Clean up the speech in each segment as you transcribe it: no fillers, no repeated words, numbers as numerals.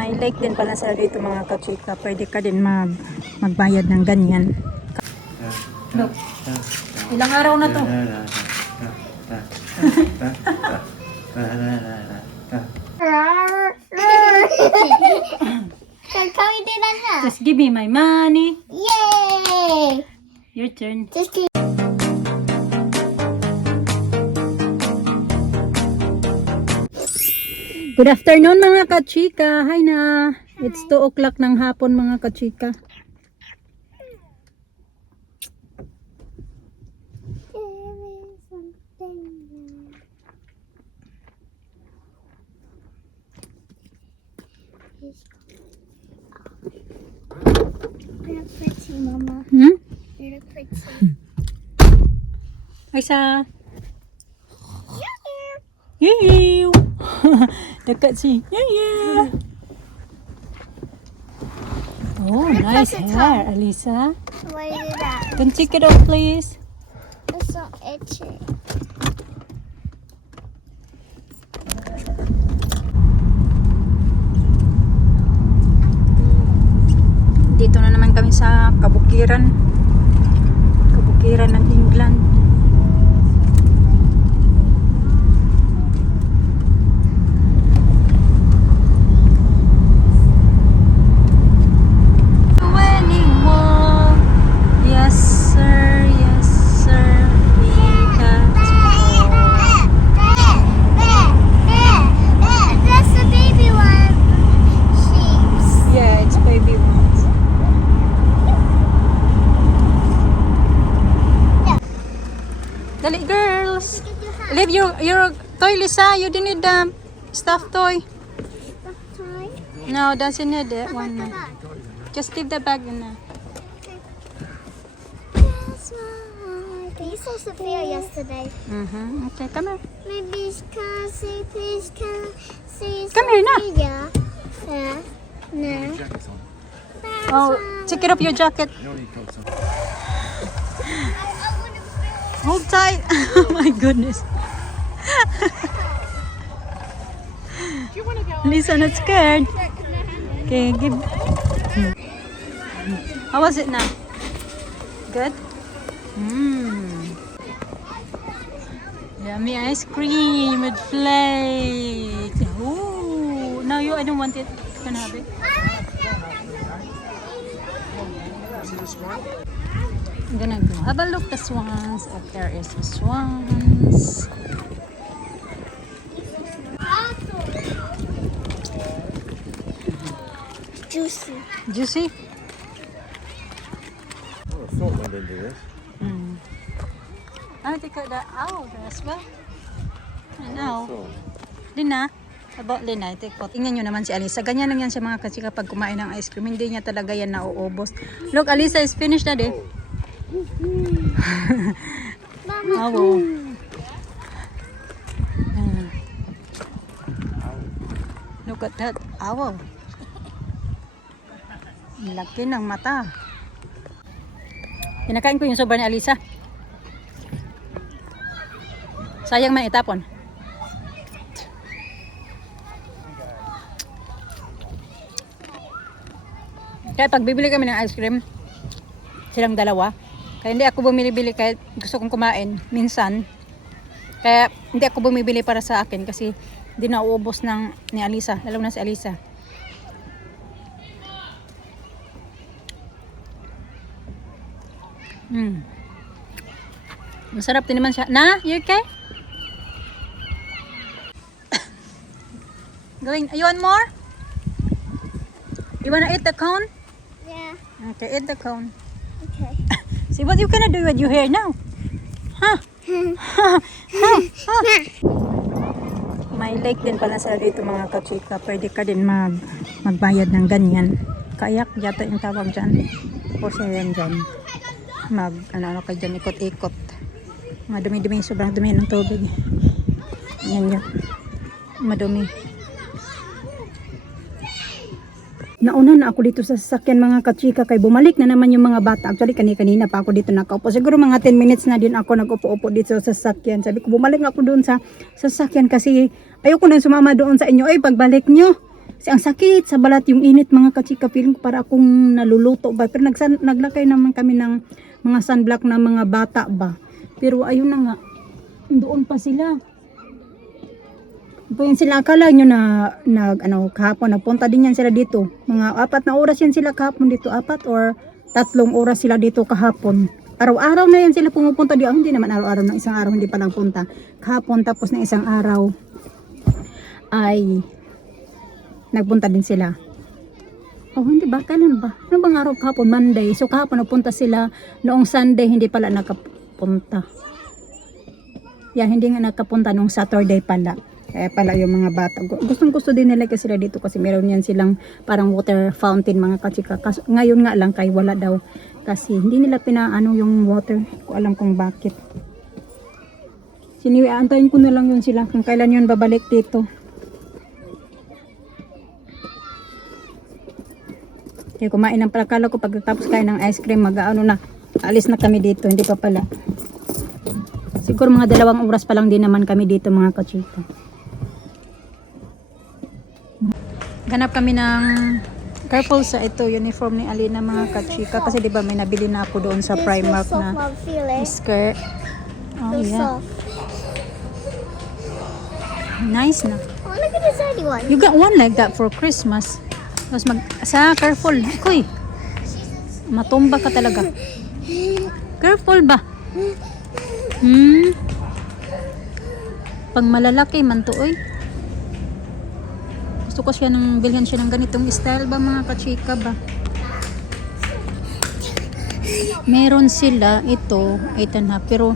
May lake din pala sa dito mga kachika. Pwede ka din magbayad ng ganyan. Look, ilang araw na to? Just give me my money. Yay! Your turn. Just keep. Good afternoon mga kachika. Hi na. It's 2 o'clock ng hapon mga kachika. You're pretty, Mama. You're pretty. Isa. Yew. Dekat si. Yew. Oh, nice hair, Alisa. Why do that? Can take it off, please. It's so itchy. Dito na naman kami sa kabukiran. Kabukiran ng England. Yes, sir. Yes, sir. We have to go. That's the baby one. Sheeps. Yeah, it's baby ones. Dali, girls. Leave your toy, Lisa. You didn't need the stuffed toy. No, doesn't need it. One more. Just leave the bag in there. You saw Sophia yesterday. Okay, come here. Maybe please can see Come here, na. Sophia. Yeah. No. Oh, take it off your jacket. Hold tight. Oh my goodness. Lisa, not scared. Okay, give. How was it now? Good? Yummy ice cream with flakes. Ooh. No, I don't want it. You can have it. I'm gonna go have a look at the swans. If there is swans. Juicy. Juicy? Oh, I thought one into this. Ah, take out the owl as well. Ano? So, Lina, about Lina, take out. Tingnan nyo naman si Alisa. Ganyan lang yan siya mga kasi kapag kumain ng ice cream. Hindi niya talaga yan nauubos. Look, Alisa is finished na din. Owl. Look at that owl. Laki ng mata. Kinakain ko yung sobra ni Alisa. Sayang man itapon. Kaya pag bibili kami ng ice cream, silang dalawa. Kaya hindi ako bumibili kahit gusto kong kumain minsan. Kaya hindi ako bumibili para sa akin kasi hindi na uubos ni Alisa, lalo na si Alisa. Masarap din naman siya. Na, you okay? Going, you want more? You wanna eat the cone? Yeah. Okay, eat the cone. Okay. See what you gonna do with your hair now? Huh? May lake din pala sa dito mga kachika. Pwede ka din magbayad ng ganyan. Kayak yata yung tawag dyan. O siya yan dyan. Ano kayo dyan, ikot-ikot. Mga dumi-dumi, sobrang dumi ng tubig. Yan yun. Madumi. Nauna na ako dito sa sasakyan mga kachika kay bumalik na naman yung mga bata. Actually kanina pa ako dito nakaupo. Siguro mga 10 minutes na din ako nag-upo-upo dito sa sasakyan. Sabi ko bumalik ako doon sa sasakyan kasi ayoko nang sumama doon sa inyo. Ay pagbalik nyo, Kasi ang sakit sa balat, yung init mga kachika, feeling ko para akong naluluto ba. Pero naglakay naman kami ng mga sunblock na mga bata ba. Pero ayun na nga, doon pa sila. Kung sila akala nyo na kahapon, napunta din yan sila dito. Mga 4 na oras yan sila kahapon dito. 4 or 3 oras sila dito kahapon. Araw-araw na yan sila pumupunta dito. Hindi naman araw-araw, ng isang araw hindi pa lang punta. Kahapon tapos ng isang araw ay nagpunta din sila. Oh, hindi ba? Kailan ba? Ano bang araw kahapon? Monday. So kahapon nagpunta sila. Noong Sunday hindi pala nakapunta. Yan, hindi nga nakapunta noong Saturday pala. Kaya pala yung mga bata. Gusto din nila kasi sila dito kasi meron yan silang parang water fountain mga kachika. Ngayon nga lang kay wala daw. Kasi hindi nila pinaano yung water. Ko alam kung bakit. Siniwi, antayin ko na lang yun sila kung kailan yun babalik dito. Kaya kumain ng palakala ko pagkatapos kain ng ice cream, mag-ano na, alis na kami dito, hindi pa pala. Siguro mga 2 oras pa lang din naman kami dito mga kachika. Ganap kami ng purple sa ito, uniform ni Alina mga kachika. Kasi diba may nabili na ako doon sa Primark na skirt. Oh yeah. Nice na. Oh, look at this other one. You got one like that for Christmas. Tapos careful. Kuy, matumba ka talaga. Careful ba? Pag malalaki man to, oy. Gusto ko siya bilhan siya ng ganitong style ba mga kachika ba? Meron sila ito, 8.5, pero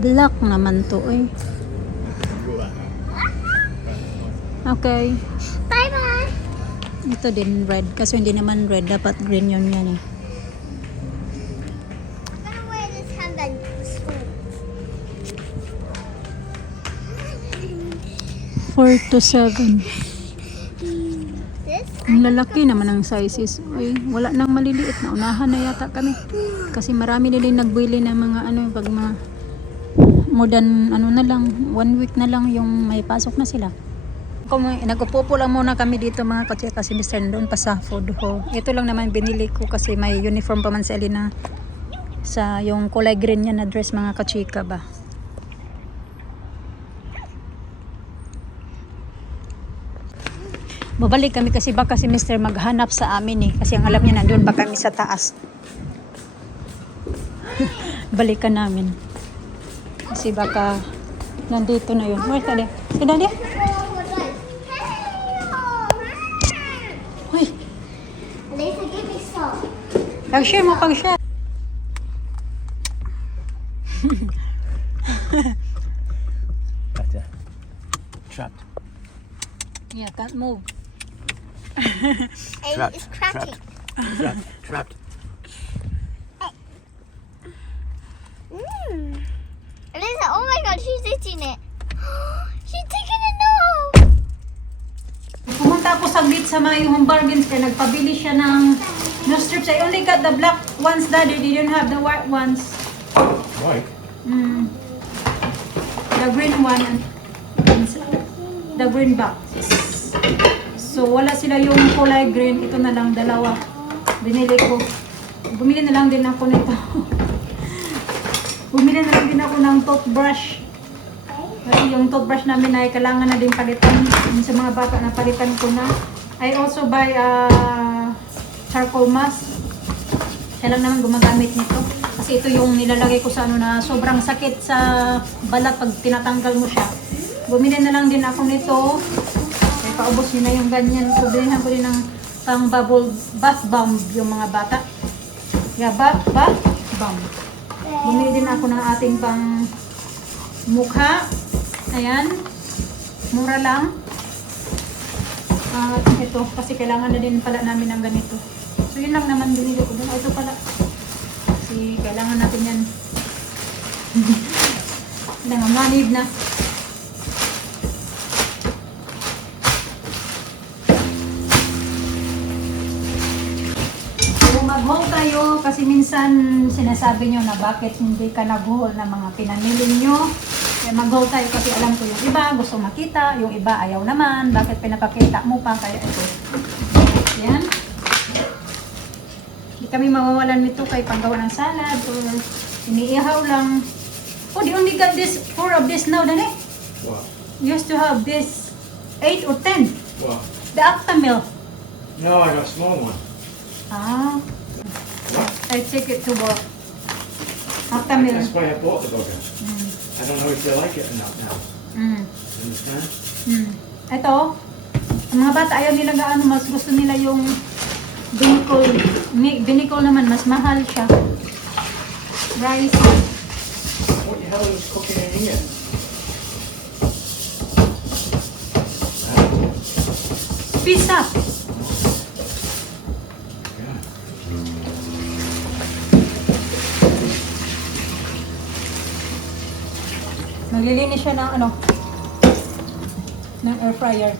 black naman to, oy. Okay. Bye-bye. Ito din red. Kasi hindi naman red. Dapat green yun yan eh. I'm gonna wear this handbag to school. 4 to 7. This? Ang lalaki naman ang sizes. Uy, wala nang maliliit na. Unahan na yata kami. Kasi marami nila nagbili ng mga pag mga more than na lang, 1 week na lang yung may pasok na sila. Nagpupo lang muna kami dito mga kachika kasi Mr. doon pa sa food hall. Ito lang naman binili ko kasi may uniform pa man si Elena sa yung kulay green niya na dress mga kachika ba. Babalik kami kasi baka si Mr. maghanap sa amin eh. Kasi ang alam niya nandun pa kami sa taas. Balikan namin. Kasi baka nandito na yun. Where's Daddy? Si Daddy? Uy! Lisa, give me some. Pag-share mo, pag-share. Gotcha. Trapped. Yeah, can't move. And Trapped. it's cracking. Trapped. Trapped. Lisa, oh my god, she's eating it. She's taking it now. Pumunta ako saglit sa mga yung bargains kaya nagpabili siya ng no strips. I only got the black ones, Daddy. They didn't have the white ones. Right. The green one and the green box. So wala sila yung kulay green. Ito na lang, dalawa. Binili ko. Bumili na lang din ako nito. Bumili na lang din ako ng toothbrush. Kasi yung toothbrush namin ay kailangan na din palitan. Yung sa mga bata na palitan ko na. I also buy charcoal mask. Siya lang naman gumagamit nito. Kasi ito yung nilalagay ko sa na sobrang sakit sa balat pag tinatanggal mo siya. Bumili na lang din ako nito. Kaya paubos nyo na yung ganyan. So bilhin ko din ng pang bubble bath bomb yung mga bata. Yeah, bath bomb. Bumili din ako ng ating pang mukha. Ayan. Mura lang. Ito. Kasi kailangan na din pala namin ng ganito. So yun lang naman binili ko. Ito pala. Kasi kailangan natin yan. Nanganganib na. Mag-haul tayo kasi minsan sinasabi nyo na bakit hindi ka nag-haul ng mga pinamili nyo. Kaya mag-hold tayo kasi alam ko yung iba gusto makita, yung iba ayaw naman. Bakit pinapakita mo pa? Kaya ito. Yan. Hindi kami mawawalan nito kay paggawa ng salad or iniihaw lang. Oh, they only got this 4 of this now, Dani. What? You used to have this 8 or 10. What? The Actamil. No, I got a small one. Ah, What? I take it to work. Actamil. That's why I bought the bugger. Mm. I don't know if they like it or not now. Mm. You understand? Ito, ang mga bata ayaw nila gaano, mas gusto nila yung binicol. Binicol naman, mas mahal siya. Rice. What the hell is cooking in here? Pizza. Yeah. Naglilinis siya ng ano, ng air fryer.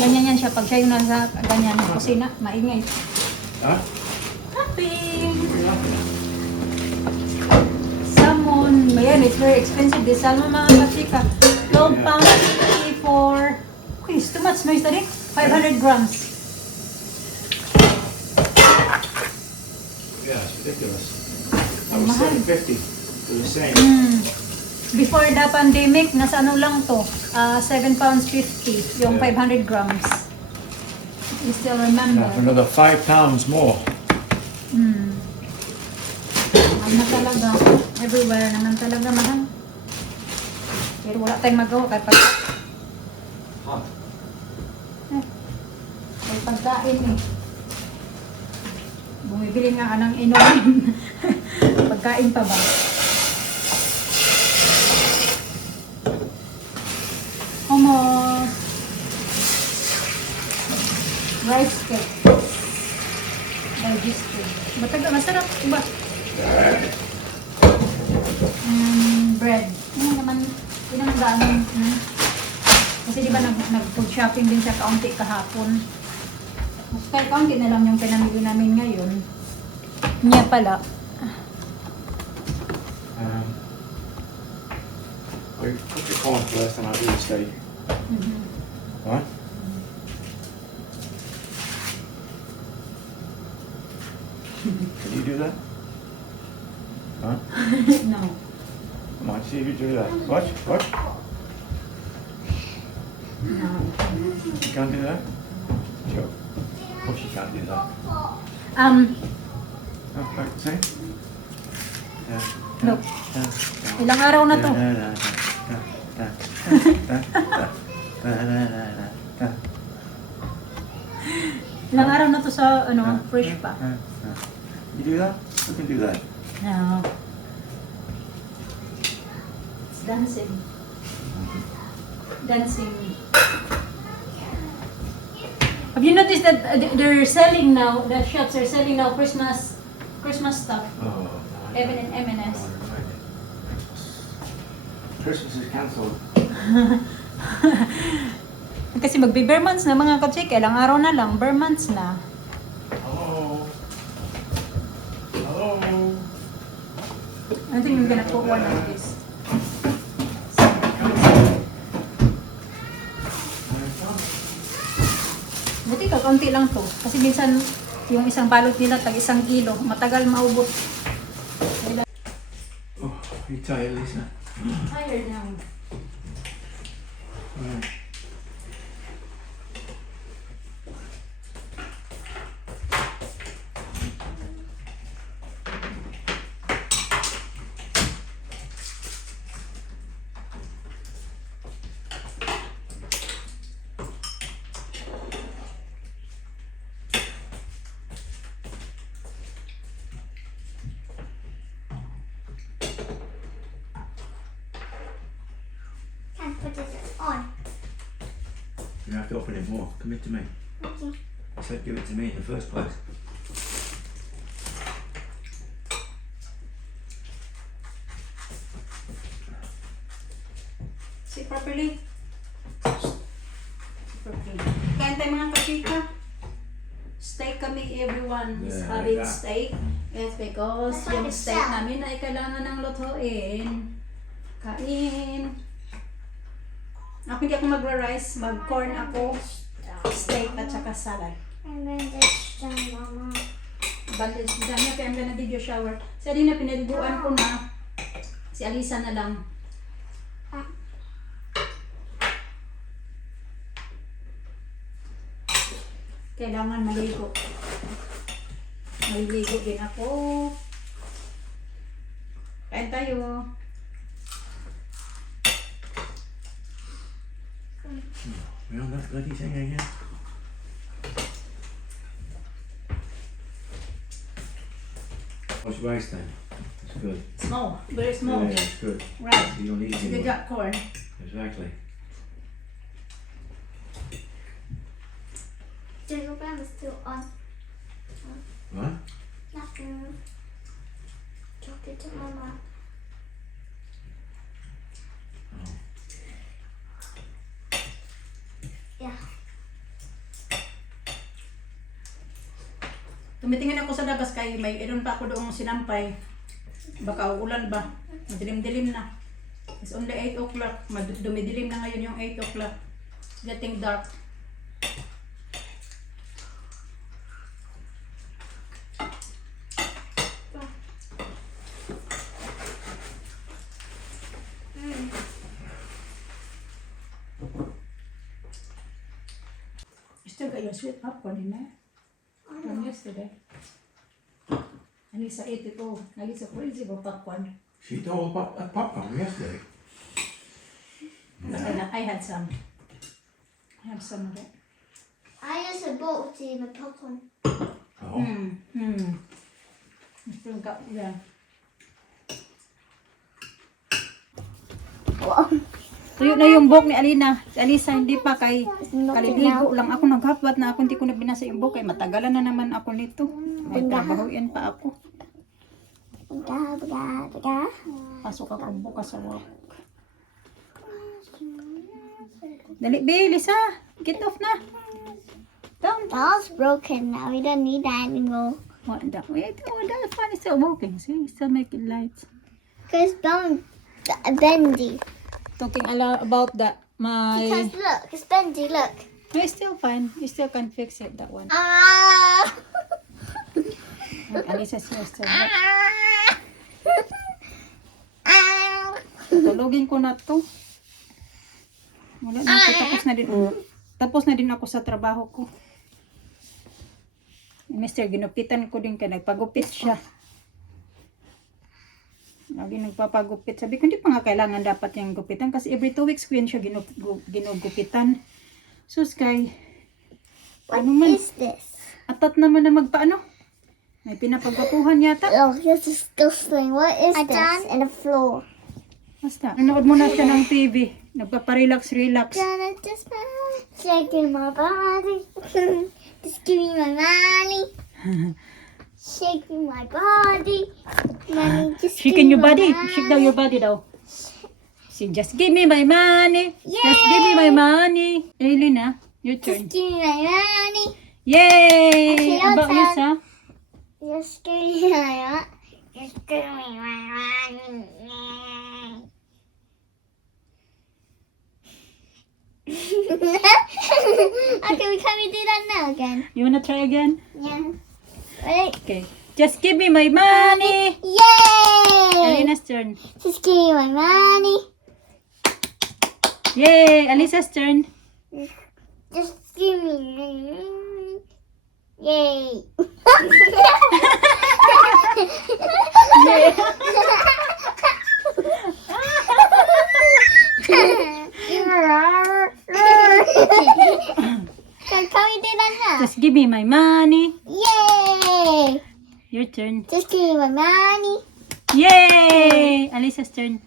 Ganyan yan siya pag siya yung nasa ganyan sa kusina, maingay. Huh? Happy! Salmon, ayan, it's very expensive. This salmon mga kachika, 12 pounds 50 for, okay, it's too much noise tadi, 500 grams. Yeah, it's ridiculous. I Ang was mahal. 750 for the same. Before the pandemic, nasa ano lang to, 7 pounds 50, yung Yeah. 500 grams. You still remember? Now for another 5 pounds more. Mahal na talaga. Everywhere naman talaga mahal. Pero wala tayong magawa kahit pag... Huh. May pagkain eh. Bumibili nga ka ng inumin. Pagkain pa ba? Hummus. Rice cake. Digestive. Masarap. Diba? Bread. Ano naman, yun naman gano'n. Kasi di ba nag-food shopping din siya kaunti kahapon. Mas kahit kaunti na lang yung pinamili namin ngayon. Niya pala. Wait, cook your corn first and I'll do the steak. What? Can you do that? Huh? No. Come on, see if you do that. Watch, watch. No. You can't do that? Sure. Of course you can't do that. Oh, right, see? Look. Ilang araw na to? Ilang araw na to sa fresh pa. You do that? You can do that. No. It's dancing. Dancing. Have you noticed that they're selling now, the shops are selling now Christmas stuff? Oh, M&S. Christmas is cancelled. Kasi magbe-bare months na mga kachika, ilang araw na lang, bare months na. Hello. Hello. I think we're gonna put one of this. Buti ka, konti lang to. Kasi minsan, Yung isang balot nila, tag 1 kilo. Matagal maubos. Oh, you tired, Lisa? Tired now. Right. Can put it on. You have to open it more. Commit to me. Okay. I said give it to me in the first place. Sit properly. Sit properly. Kain tayo mga kachika. Steak kami, everyone is Yeah, having like that. steak. Yes, because That's yung like a steak salad. namin ay kailangan ng lutuin. Kain. Ako hindi ako magra-rice, mag-corn ako, steak at saka salad. And then this done, Mama. Bandage dyan niya, kaya I'm gonna video shower. Si Alina, pinaliguan ko na. Si Alisa na lang. Kailangan maligo. Maliligo din ako. Kain tayo. We're on that bloody thing again. What's rice then? It's good. Small. Very small. Yeah, it's good. Right. You don't need So any they more. got corn. Exactly. Jingle bell is still on. What? Nothing. Talk it to Mama. Oh. Yeah. Tumitingin ako sa labas kay may iron pa ako doong sinampay. Baka uulan ba? Madilim-dilim na. It's only 8 o'clock. Dumidilim na ngayon yung 8 o'clock. It's getting dark. You still got your sweet popcorn in there? From yesterday. Alisa ate it all. Alisa crazy about popcorn. She ate all that popcorn yesterday. But I had some. I have some of it. I just bought my popcorn. Oh. I still got, yeah. Tuyo na yung buhok ni Alina. Si Alisa hindi pa kay kaliligo lang ako naghapbat na ako hindi ko na binasa yung buhok kay matagalan na naman ako nito. May trabahoin pa ako. Pasok ako bukas sa work. Dali, be, Lisa. Get off na. Down. That was broken now. We don't need that anymore. What the? Wait, oh, that fan is still working. See, it's still making lights. Because don't bendy. Talking about that, my... Because look, it's bendy, look. No, it's still fine. You still can fix it, that one. Ah! Alisa's here still. But Ah! tulogin ko na to. Wala na ako. Tapos na din ako sa trabaho ko. Mister, ginupitan ko din kaya nagpagupit siya. Lagi nagpapagupit. Sabi ko, hindi pa nga kailangan dapat yung gupitan kasi every 2 weeks ko yun siya ginugupitan. So, Sky, What ano man, is this? atat naman na magpaano? May pinapagwapuhan yata. Oh, this is disgusting. What is this? In the floor. Basta, nanood mo na siya ng TV. Nagpaparelax. Gonna just shaking my body. Just giving my money. Shaking my body. Money, just Shaking your give body. me my Shake down your body daw. See, just give me my money. Just give me my money. Really na? Your turn. Just give me my money. Yay! Okay, your About turn. this, ha? Just give me my money. Just give me my money. Okay, can we do that now again? You wanna try again? Yeah. Ready? Okay. Just give me my money. Yay! Alina's turn. Just give me my money. Yay! Alisa's turn. Just give me. Yay! Kami din na. Just give me my money. Yay! Your turn. Just give me my money. Yay! Alisa's turn.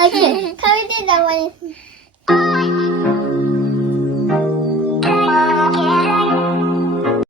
Okay, kami din na.